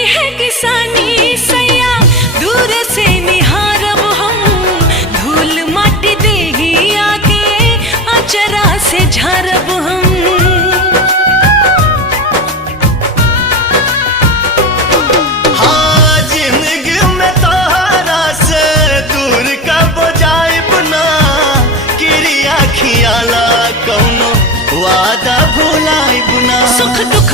करी है किसानी सैया दूर से निहारब हम, धूल माटी देही आगे अचरा से झारब हम। हाँ जिंदगी में तोहरा से दूर कब जाइब ना, क्रिया खियाला कौनो वादा भुलाइब ना। सुख दुख